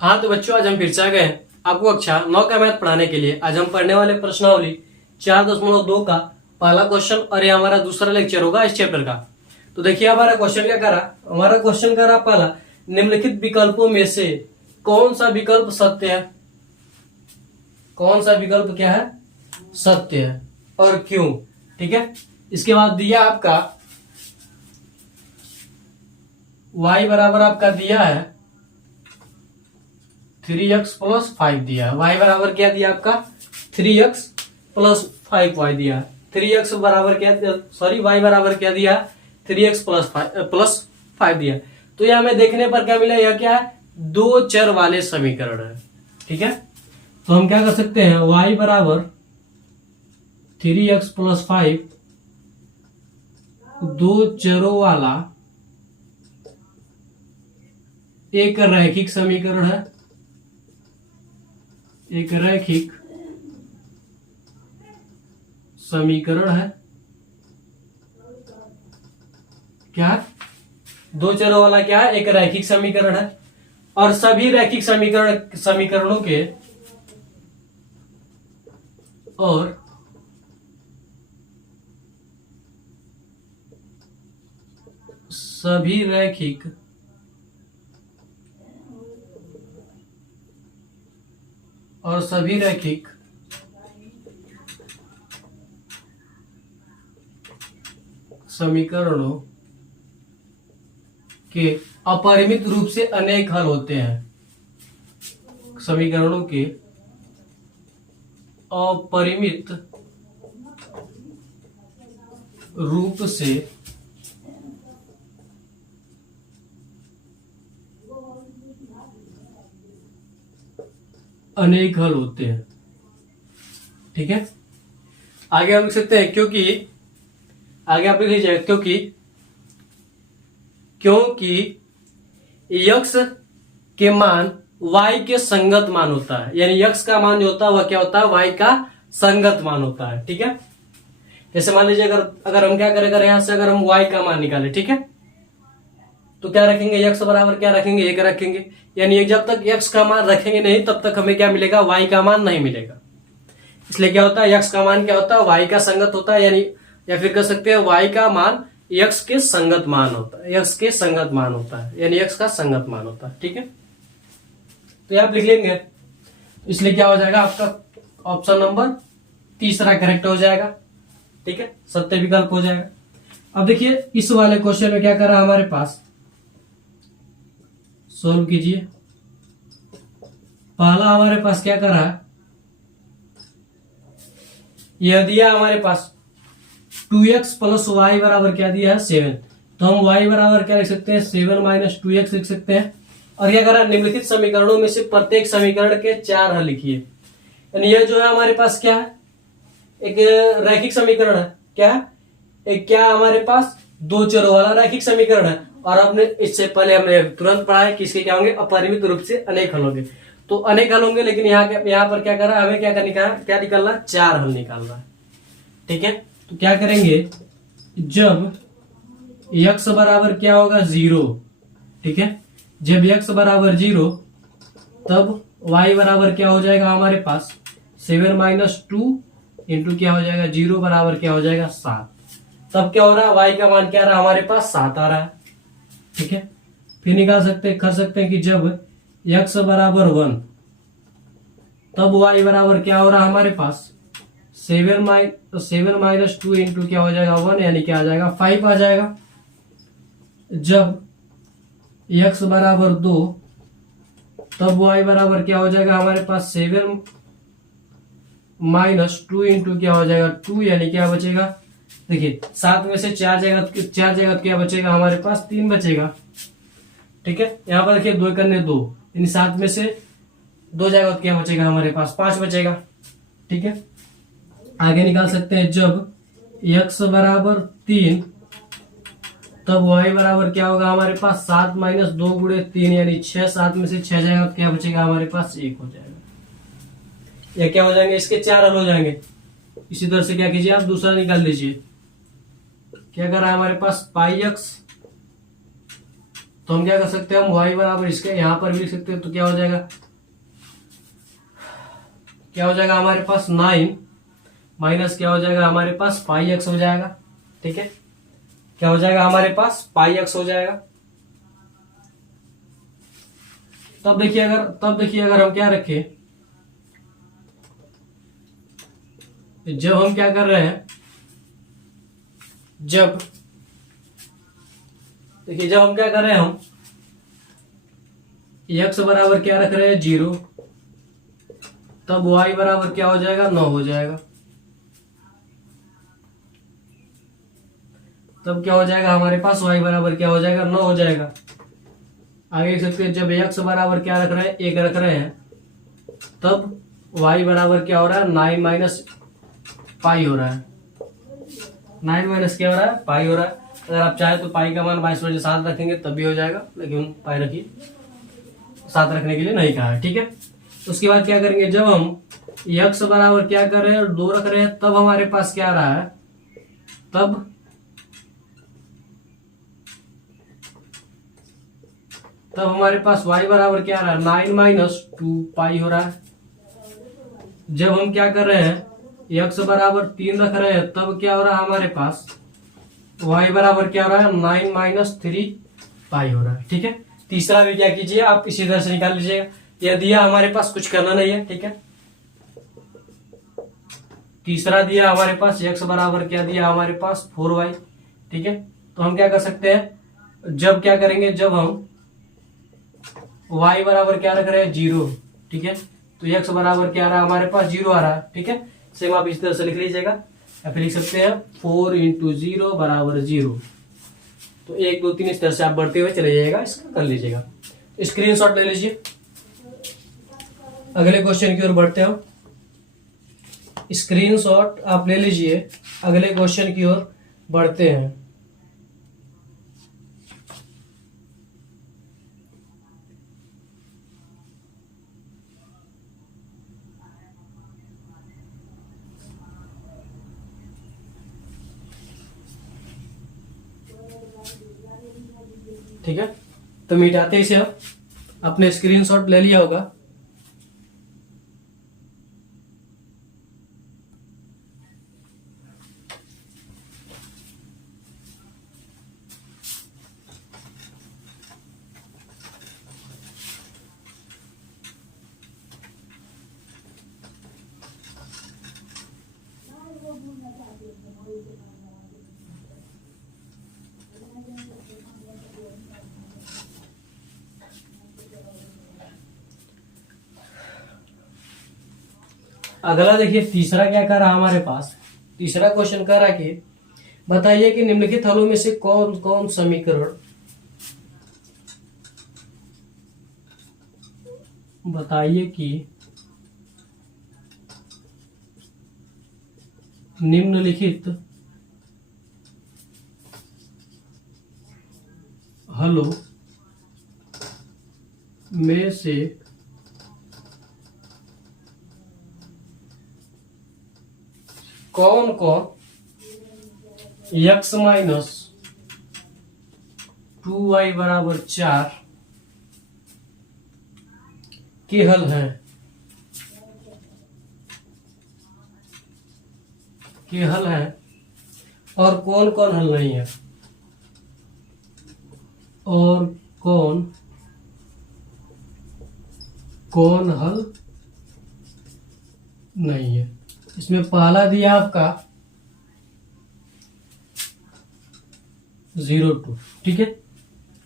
हाँ तो बच्चों, आज हम फिर से आ गए हैं आपको कक्षा 9 का मैथ पढ़ाने के लिए। आज हम पढ़ने वाले प्रश्नावली 4.2 का पहला क्वेश्चन और ये हमारा दूसरा लेक्चर होगा इस चैप्टर का। तो देखिए हमारा क्वेश्चन क्या करा। हमारा क्वेश्चन करा पहला, निम्नलिखित विकल्पों में से कौन सा विकल्प सत्य है। कौन सा विकल्प क्या है, सत्य है और क्यों। ठीक है, इसके बाद दिया आपका y बराबर आपका दिया है 3x प्लस 5 दिया है। y बराबर क्या दिया आपका 3x प्लस 5y दिया है। 3x बराबर क्या, सॉरी y बराबर क्या दिया 3x प्लस 5 दिया। तो यह हमें देखने पर क्या मिला, यह क्या है, दो चर वाले समीकरण है। ठीक है, तो हम क्या कर सकते हैं, y बराबर 3x प्लस 5 दो चरों वाला एक रैखिक समीकरण है। एक रैखिक समीकरण है। क्या है, दो चरों वाला क्या है, एक रैखिक समीकरण है। और सभी रैखिक समीकरणों के और सभी रैखिक समीकरणों के अपरिमित रूप से अनेक हल होते हैं। समीकरणों के अपरिमित रूप से अनेक हल होते हैं। ठीक है, आगे हम लिख सकते हैं क्योंकि, आगे आप लिख लीजिए क्योंकि यक्स के मान y के संगत मान होता है। यानी यक्स का मान जो होता है वह क्या होता है, y का संगत मान होता है। ठीक है, जैसे मान लीजिए अगर हम क्या करेंगे, यहां से अगर हम y का मान निकालें, ठीक है, तो क्या रखेंगे, यक्स बराबर क्या रखेंगे, एक रखेंगे। यानी जब तक यक्स का मान रखेंगे नहीं तब तक हमें क्या मिलेगा, y का मान नहीं मिलेगा। इसलिए क्या होता है, यक्स का मान क्या होता है, y का संगत होता है। यानी या फिर कह सकते हैं y का मान यक्स के संगत मान होता है। यक्स के संगत मान होता है, यानी यक्स का संगत मान होता है। ठीक है, तो आप लिख लेंगे, इसलिए क्या हो जाएगा आपका ऑप्शन नंबर तीसरा करेक्ट हो जाएगा। ठीक है, सत्य विकल्प हो जाएगा। अब देखिए इस वाले क्वेश्चन में क्या कर रहा है हमारे पास, सोल्व कीजिए। पहला हमारे पास क्या कर रहा है, यह दिया हमारे पास 2x प्लस वाई बराबर क्या दिया है 7। तो हम y बराबर क्या लिख सकते हैं, 7 माइनस 2x लिख सकते हैं। और क्या करा, निम्नलिखित समीकरणों में से प्रत्येक समीकरण के 4 हल लिखिए। यानी यह जो है हमारे पास क्या है, एक रैखिक समीकरण है। क्या है, एक क्या हमारे पास दो चरों वाला रैखिक समीकरण है। और हमने इससे पहले हमने तुरंत पढ़ा है कि इसके क्या होंगे, अपरिमित रूप से अनेक हल होंगे। तो अनेक हल होंगे, लेकिन यहाँ पर क्या कर रहा है, हमें क्या निकालना, 4 हल निकालना है। ठीक है, तो क्या करेंगे, जब x बराबर क्या होगा 0, ठीक है, जब x बराबर 0 तब y बराबर क्या हो जाएगा हमारे पास 7 माइनस 2 इंटू क्या हो जाएगा 0 बराबर क्या हो जाएगा 7। तब क्या हो रहा है, y का मान क्या आ रहा है हमारे पास 7 आ रहा है। ठीक है, फिर कर सकते हैं कि जब x बराबर 1 तब y बराबर क्या हो रहा है हमारे पास 7 माइनस 2 इंटू क्या हो जाएगा 1, यानी क्या आ जाएगा 5 आ जाएगा। जब x बराबर 2 तब y बराबर क्या हो जाएगा हमारे पास 7 माइनस 2 इंटू क्या हो जाएगा 2, यानी क्या बचेगा, देखिए 7 में से 4 जगह क्या बचेगा हमारे पास 3 बचेगा। ठीक है, यहाँ पर देखिए 2 करने 2, यानी 7 में से 2 जगह क्या बचेगा हमारे पास 5 बचेगा। ठीक है, आगे निकाल सकते हैं, जब x बराबर 3 तब y बराबर क्या होगा हमारे पास 7 माइनस 2 गुणे 3, यानी 6। 7 में से 6 जाएगा तो क्या बचेगा हमारे पास 1 हो जाएगा। या क्या हो जाएंगे, इसके 4 हल हो जाएंगे। इसी तरह से क्या कीजिए, आप दूसरा निकाल लीजिए। क्या कर रहा है हमारे पास पाई एक्स तो हम क्या कर सकते हैं, हम y बराबर इसके यहां पर भी लिख सकते हैं। तो क्या हो जाएगा, हमारे पास 9 माइनस क्या हो जाएगा हमारे पास पाई एक्स हो जाएगा। ठीक है, क्या हो जाएगा हमारे पास पाई एक्स हो जाएगा। तब देखिए अगर हम क्या रखें, जब हम क्या कर रहे हैं, जब हम क्या कर रहे हैं, हम x बराबर क्या रख रहे हैं 0, तब y बराबर क्या हो जाएगा 9 हो जाएगा। तब क्या हो जाएगा हमारे पास y बराबर क्या हो जाएगा 9 हो जाएगा। आगे देख सकते हैं, जब x बराबर क्या रख रहे हैं 1 रख रहे हैं, तब y बराबर क्या हो रहा है 9 माइनस पाई हो रहा है। 9 माइनस क्या हो रहा है पाई हो रहा है। अगर आप चाहे तो पाई का मान 22/7 रखेंगे तब भी हो जाएगा, लेकिन पाई रखिए, 7 रखने के लिए नहीं कहा है। ठीक है, उसके बाद क्या करेंगे, जब हम x बराबर क्या कर रहे हैं 2 रख रहे हैं, तब हमारे पास क्या आ रहा है, तब हमारे पास y बराबर क्या आ रहा है 9 माइनस 2 पाई हो रहा है। जब हम क्या कर रहे हैं x बराबर 3 रख रहे हैं, तब क्या हो रहा है हमारे पास y बराबर क्या हो रहा है 9 माइनस 3 पाई हो रहा है। ठीक है, तीसरा भी क्या कीजिए आप इसी तरह से निकाल लीजिएगा। यह दिया हमारे पास, कुछ करना नहीं है। ठीक है, तीसरा दिया हमारे पास x बराबर क्या दिया हमारे पास 4y। ठीक है, तो हम क्या कर सकते हैं, जब क्या करेंगे, जब हम y बराबर क्या रख रहे हैं 0। ठीक है, तो x बराबर क्या आ रहा है हमारे पास 0 आ रहा है। ठीक है, सेम आप इस तरह से लिख लीजिएगा, या फिर लिख सकते हैं 4 × 0 बराबर 0। तो 1 2 3 इस तरह से आप बढ़ते हुए चले जाइएगा, इसका कर लीजिएगा। स्क्रीनशॉट ले लीजिए। अगले क्वेश्चन की ओर बढ़ते हैं, स्क्रीनशॉट आप ले लीजिए, अगले क्वेश्चन की ओर बढ़ते हैं। ठीक है, तो मिटाते इसे, अपने स्क्रीनशॉट ले लिया होगा। अगला देखिए, तीसरा क्या कर रहा है हमारे पास, तीसरा क्वेश्चन कर रहा है कि बताइए कि निम्नलिखित हलों में से कौन कौन समीकरण, बताइए कि निम्नलिखित हलों में से कौन कौन x माइनस 2y बराबर 4 के हल हैं, और कौन कौन हल नहीं है, और कौन कौन हल नहीं है। इसमें पहला दिया आपका 0 2। ठीक है,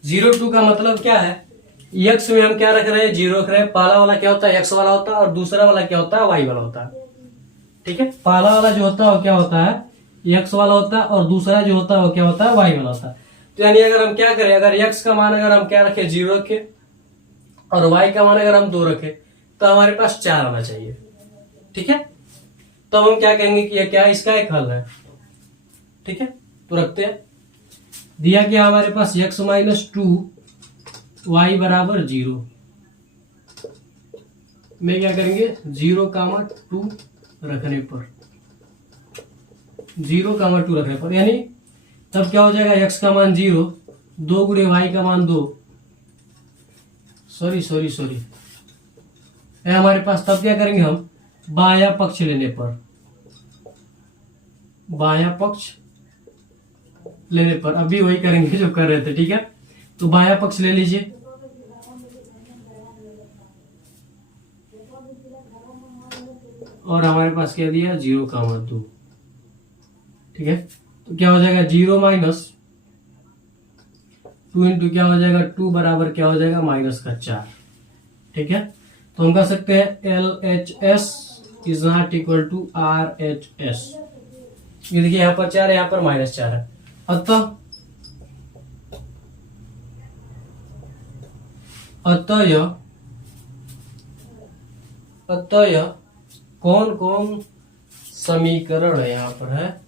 0 2 का मतलब क्या है, x में हम क्या रख रहे हैं 0 रख रहे हैं। पहला वाला क्या होता है x वाला होता है, और दूसरा वाला क्या होता है y वाला होता है। ठीक है, पहला वाला जो होता है वो क्या होता है x वाला होता है, और दूसरा जो होता है वो क्या होता है y वाला होता है। तो यानी अगर हम क्या करें, अगर x का मान अगर हम क्या रखें 0 रखें, और y का मान अगर हम 2 रखें, तो हमारे पास 4 आना चाहिए। ठीक है, तो हम क्या कहेंगे कि ये क्या इसका एक हल है। ठीक है, तो रखते हैं, दिया गया हमारे पास x माइनस 2 y बराबर 0 में क्या करेंगे 0, 2 रखने पर, 0, 2 रखने पर, यानी तब क्या हो जाएगा x का मान 0, 2 × y का मान 2, सॉरी हमारे पास तब क्या करेंगे हम, बायां पक्ष लेने पर, बायां पक्ष लेने पर अभी वही करेंगे जो कर रहे थे, ठीक है। तो बायां पक्ष ले लीजिए, और हमारे पास क्या दिया 0,2, ठीक है। तो क्या हो जाएगा 0 माइनस 2 इंटू क्या हो जाएगा 2 बराबर क्या हो जाएगा -4, ठीक है। तो हम कह सकते हैं LHS is not equal to RHS। ये देखिए यहाँ पर 4 है, यहाँ पर -4 है। अतः यह कौन कौन समीकरण है यहाँ पर है,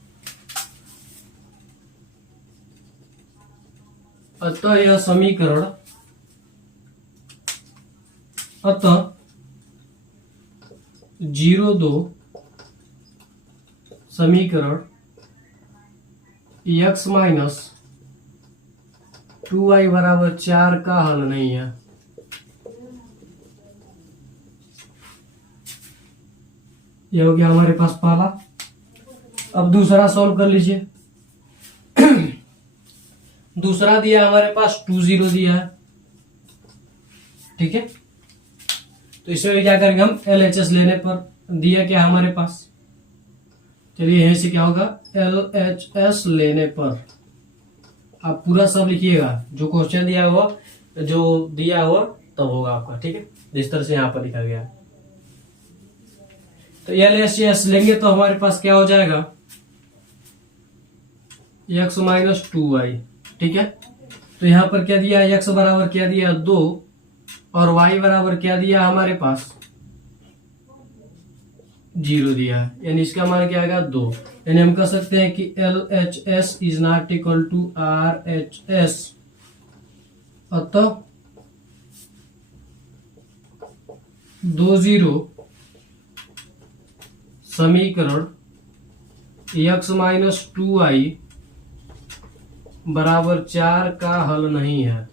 अतः यह समीकरण, अतः 0,2 समीकरण x माइनस 2y बराबर 4 का हल नहीं है। यह हो गया हमारे पास पहला। अब दूसरा सॉल्व कर लीजिए। दूसरा दिया हमारे पास 2,0 दिया है, ठीक है। तो इसमें क्या करेंगे हम, LHS लेने पर दिया क्या हमारे पास, चलिए यहीं से क्या होगा LHS लेने पर, आप पूरा सब लिखिएगा, जो क्वेश्चन दिया हुआ, जो दिया हुआ तब होगा आपका, ठीक है, जिस तरह से यहाँ पर लिखा गया। तो LHS लेंगे तो हमारे पास क्या हो जाएगा x माइनस 2y, ठीक है। तो यहाँ पर क्या दिया है, x बराबर क्या दिया 2 और y बराबर क्या दिया हमारे पास 0 दिया है, यानी इसका मान क्या आएगा 2। यानी हम कह सकते हैं कि LHS is not equal to RHS। अतः 2,0 समीकरण x माइनस 2y बराबर 4 का हल नहीं है,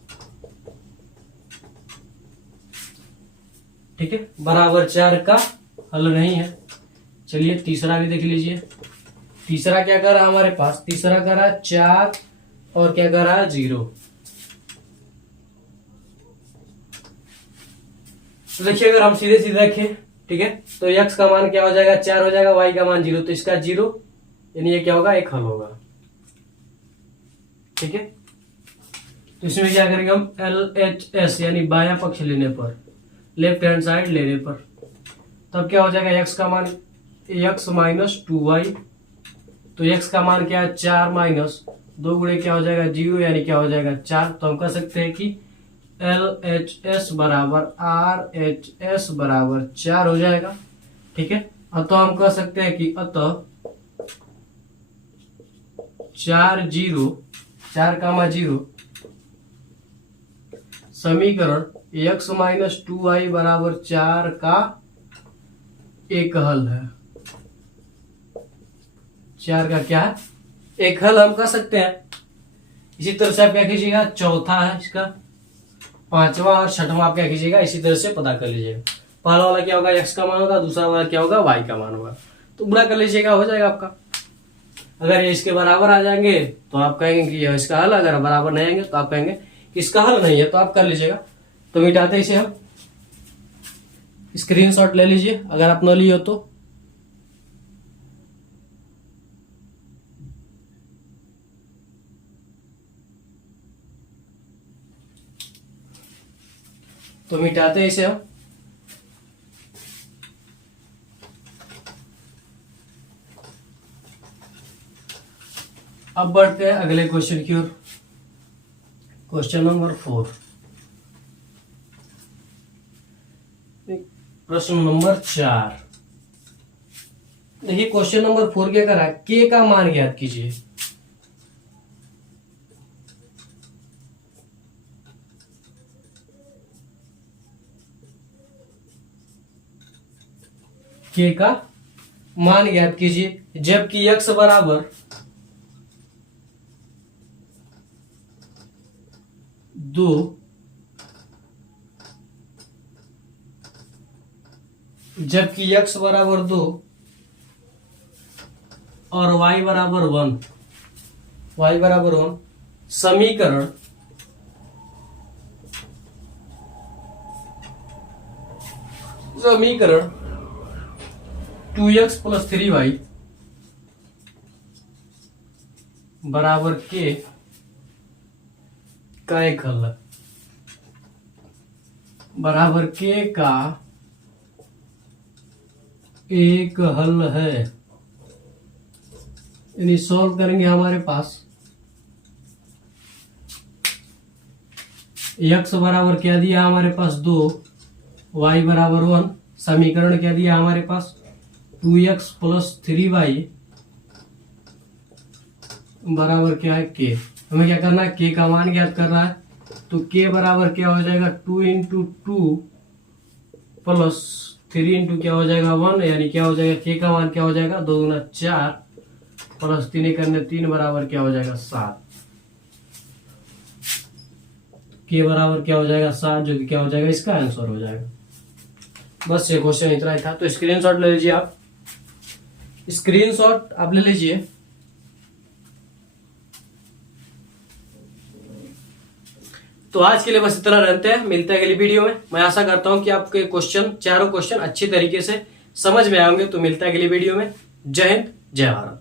ठीक है, बराबर 4 का हल नहीं है। चलिए तीसरा भी देख लीजिए। तीसरा क्या कर रहा है हमारे पास, तीसरा कर रहा है 4 और क्या कर रहा है 0। तो देखिए अगर हम सीधे सीधे रखें, ठीक है, तो x का मान क्या हो जाएगा 4 हो जाएगा, y का मान 0, तो इसका 0, यानी ये क्या होगा एक हल होगा, ठीक है। तो इसमें क्या करेंगे हम LHS यानी बायां पक्ष लेने पर, लेफ्ट हैंड साइड लेने पर, तब क्या हो जाएगा x का मान x माइनस 2y। तो x का मान क्या है 4 माइनस 2 गुणे क्या हो जाएगा 0, यानी क्या हो जाएगा 4। तो हम कह सकते हैं कि LHS बराबर RHS बराबर 4 हो जाएगा, ठीक है। तो हम कह सकते हैं कि अतः 4,0 समीकरण x माइनस 2y बराबर 4 का एक हल है। 4 का क्या है एक हल हम कह सकते हैं। इसी तरह से आप क्या कीजिएगा, चौथा है इसका, पांचवा और छठवां आप क्या कीजिएगा इसी तरह से पता कर लीजिएगा। पहला वाला क्या होगा x का मान होगा, दूसरा वाला क्या होगा y का मान होगा, तो गुणा कर लीजिएगा, हो जाएगा आपका। अगर ये इसके बराबर आ जाएंगे तो आप कहेंगे कि यह इसका हल, अगर बराबर नहीं आएंगे तो आप कहेंगे कि इसका हल नहीं है, तो आप कर लीजिएगा। तो मिटाते इसे हम, स्क्रीनशॉट ले लीजिए अगर आप न लिए हो तो। मिटाते इसे हम। अब बढ़ते हैं अगले क्वेश्चन की ओर। क्वेश्चन नंबर 4, प्रश्न नंबर 4। देखिए क्वेश्चन नंबर 4 क्या करा, k का मान ज्ञात कीजिए। k का मान ज्ञात कीजिए, जबकि x बराबर 2 जबकि x बराबर 2 और y बराबर 1 समीकरण समीकरण 2x प्लस 3y बराबर k का एक हल है, बराबर k का एक हल है। यानी सॉल्व करेंगे हमारे पास x बराबर क्या दिया हमारे पास 2, y बराबर 1, समीकरण क्या दिया हमारे पास 2x प्लस 3y बराबर क्या है k। हमें क्या करना है, k का मान ज्ञात करना है। तो k बराबर क्या हो जाएगा 2 इंटू 2 प्लस 3 इंटू क्या हो जाएगा 1, यानी क्या हो जाएगा k का मान क्या हो जाएगा 2 दूना 4 प्लस 3 करने 3 बराबर क्या हो जाएगा 7। k बराबर क्या हो जाएगा 7, जो कि क्या हो जाएगा इसका आंसर हो जाएगा। बस ये क्वेश्चन इतना ही था। तो स्क्रीनशॉट ले लीजिए, आप स्क्रीनशॉट आप ले लीजिए। तो आज के लिए बस इतना रहते हैं, मिलते हैं अगली वीडियो में। मैं आशा करता हूं कि आपके क्वेश्चन चारों क्वेश्चन अच्छी तरीके से समझ में आएंगे। तो मिलता है अगली वीडियो में। जय हिंद, जय भारत।